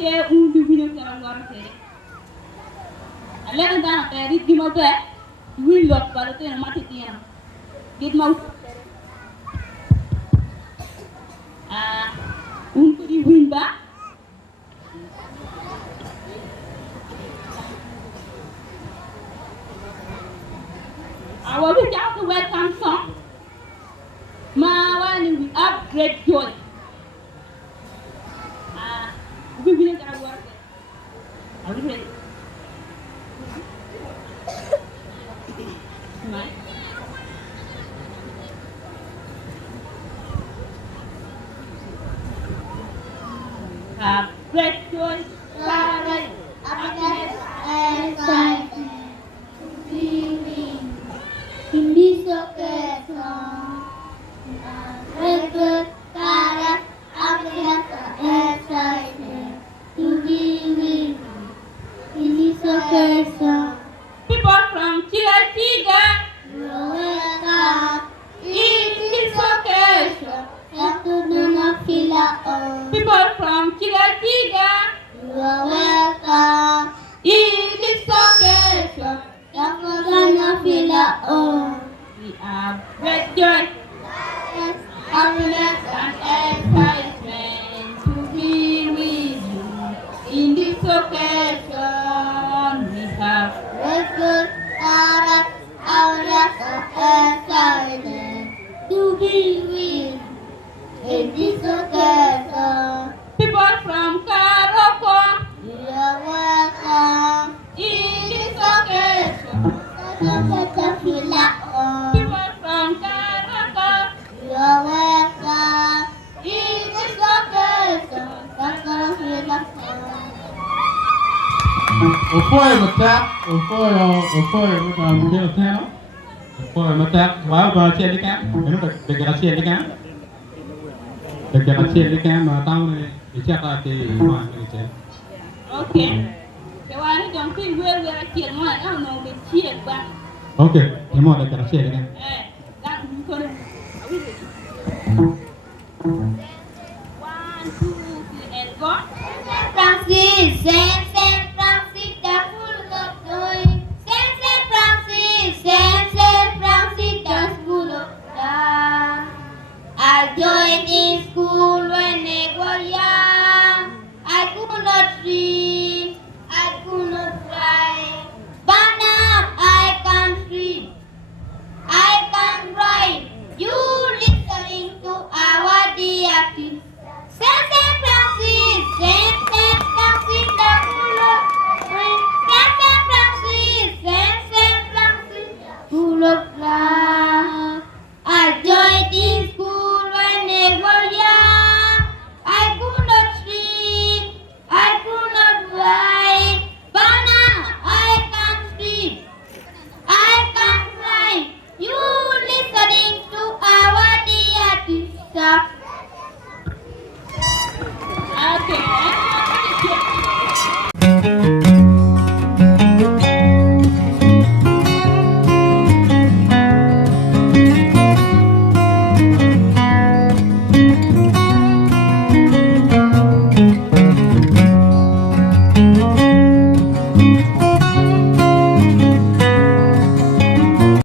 dia undi wina kara warate alega dana te rit gima be win lot pala te mati tiena git mau untuk di win ba I will be down to welcome song ma when we upgrade joy we will get a word are you ready great joy happiness and excitement feeling in this occasion great joy happiness and excitement to be with in this occasion people from Chilachiga welcome in this occasion people from Chilachiga you are welcome in this occasion we are great joy happiness and excitement to be with you in this occasion we have great joy happiness and excitement to be with you in this occasion people from Kakwa you are welcome in this occasion people from Kakwa you are welcome in this occasion Ofoy matak, ofoy macam dia tahu. Ofoy matak, wah baca ni kan, ini deklarasi ni kan, deklarasi ni kan, tahu ni, bicara di mana ni je. Okay. Kewari jom pi wel kier mo na no be kier ba. Okay, ni mau deklarasi ni kan. Dan ko ni. Are we ready? 1, 2, 3 and go. Francis says